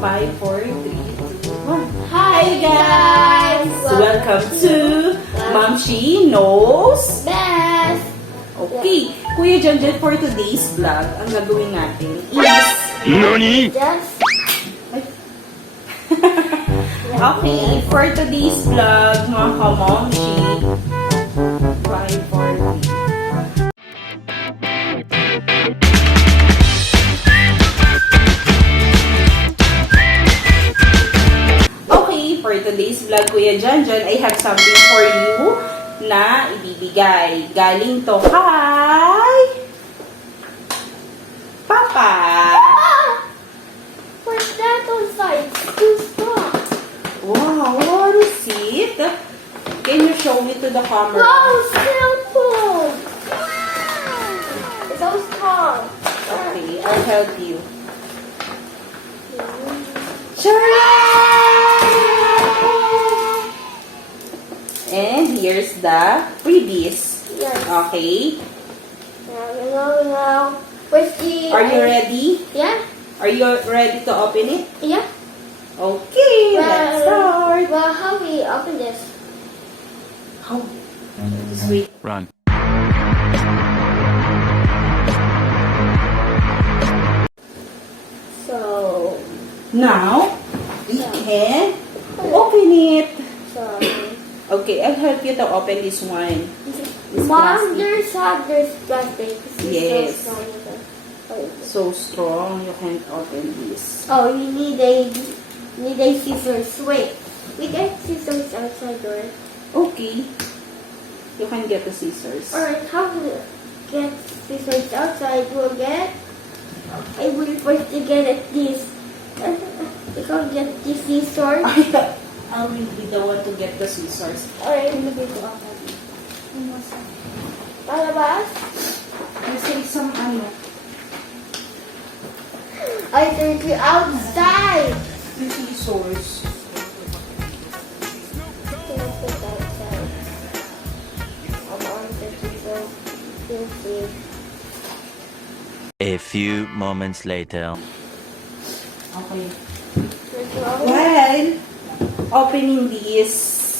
5, 4, 3, 2, 1. Hi guys! Welcome to Ma'am She Knows Best! Okay, Kuya Janjan, for today's vlog, ang gagawin natin is... NANI? Okay, for today's vlog, mga ka-Ma'am She, 5, 4, 3. For today's vlog, Kuya Janjan, I have something for you na ibibigay. Galing to kay Papa. What's that outside? Too strong. Wow, what is it? Can you show it to the camera? Wow, cellphone! It's so strong. Okay, I'll help you. Sure! And here's the freebies. Yes. Okay. Now. Where's the... Are you ready? Yeah? Are you ready to open it? Yeah. Okay, let's start. Well, how we open this? How? Just wait. Run. So... Now, we can open it. So... Okay, I'll help you to open this one. This Mom, plastic. there's plastic. Yes. So strong. So strong, you can't open this. Oh, you need a scissors. Wait, we get scissors outside door. Okay. You can get the scissors. Alright, how to get scissors outside? I will first to get at this. We can get the scissors. I will be the one to get the scissors. Alright, ilagay ko ako. Palabas? Kasi isang ano. I take you outside. The scissors. A few moments later. Okay. Well, open this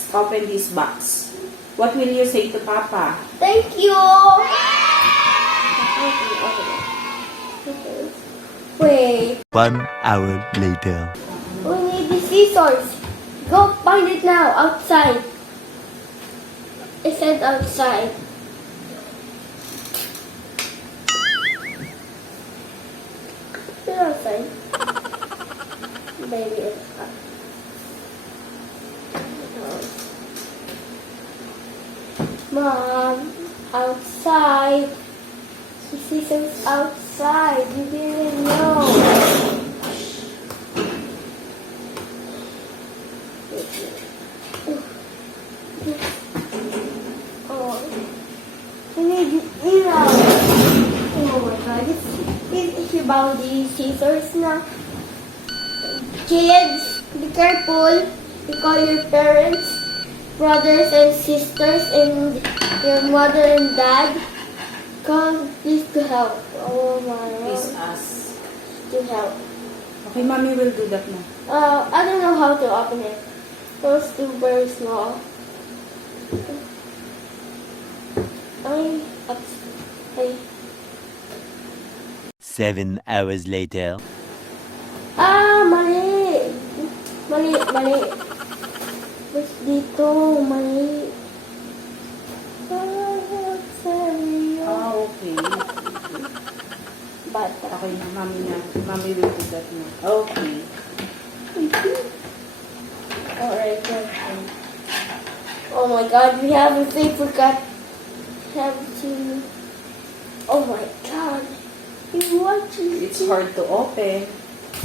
box. What will you say to Papa? Thank you. Wait. 1 hour later. We need the scissors. Go find it now, outside. It said outside. It's outside. Maybe it's up. Mom, outside. The scissors outside. You didn't know. Oh, I need oh my God, it's about the scissors now. Kids, be careful. You call your parents, brothers and sisters, and your mother and dad. Come, please to help. Oh my God. Please ask. To help. Okay, Mommy will do that now. I don't know how to open it. Those two very small. I 7 hours later. Mali. Mali. What's dito? Mali. Sorry. Okay. But, Okay na, Mommy will do that now. Okay. alright. Oh my God, we have a thing forgot. Have to. Oh my God. You watching? It's hard to open.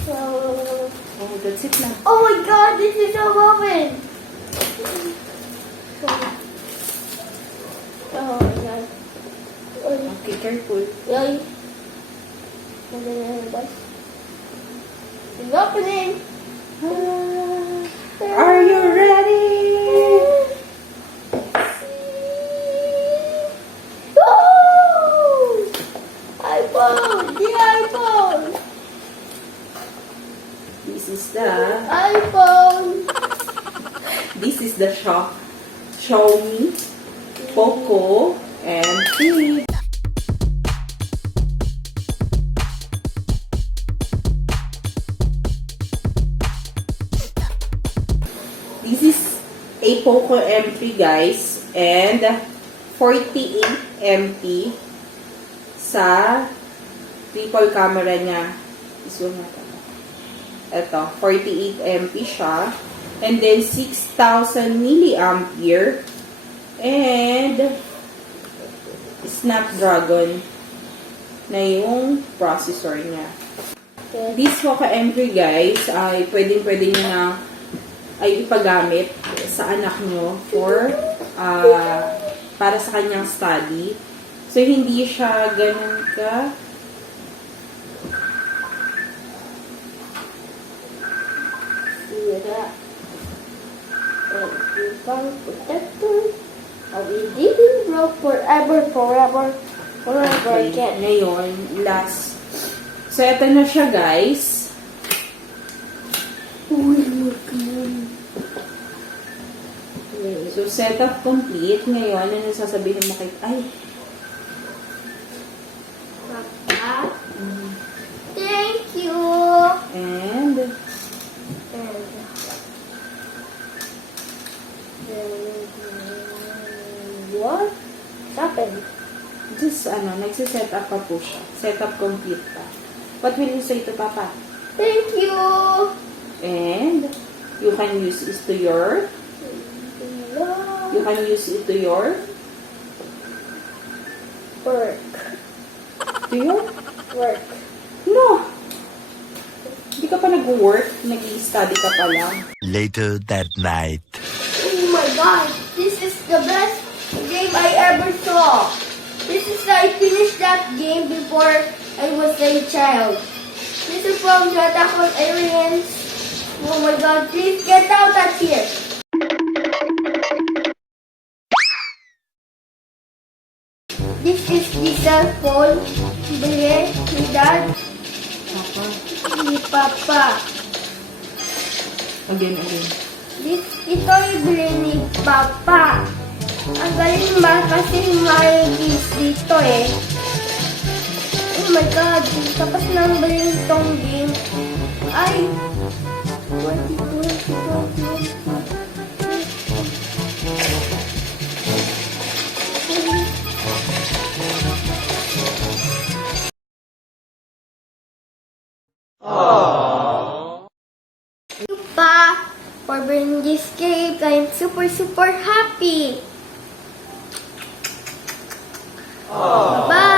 So. Oh, that's it na. Oh my God, this is so open. Oh my God. Okay, careful. Yay. It's opening. Are you ready? iPhone! The iPhone! This is the iPhone. this is the Xiaomi Poco M3. This is a Poco M3 guys, and 48 MP sa triple camera niya. Zoom natin. Ito, 48 MP siya. And then 6,000 milliampere. And Snapdragon na yung processor niya. This Poco M3 guys ay pwedeng-pwede nyo na ay ipagamit sa anak nyo for para sa kanyang study. So, hindi siya ganun ka Sira. And you can protector. I will live in love forever again. Ngayon, last. So, ito na siya guys. So, setup complete. Ngayon, ano sasabihin mo kay... Ay! Papa, thank you. And... What happened? just, nagsiset up pa po siya. Setup complete pa. What will you say to Papa? Thank you. And, you can use it to your... You can use it to your... Work. To your... Work. No! Hindi ka pa nag-work. Nag-i-study ka pa lang. Later that night. Oh my god, this is the best game I ever saw. This is I finished that game before I was a child. This is from the Attack on Aliens. Oh my god, please get out of here. This is the cell phone. Bili ni Dad. Papa. Ni Papa. Again. Ito yung bili ni Papa. Ang galing ba kasi may keys dito eh. Oh my god, tapos nang bili nitong game. Ay! 2020. Pa, for bringing this cake, I'm super happy. Bye.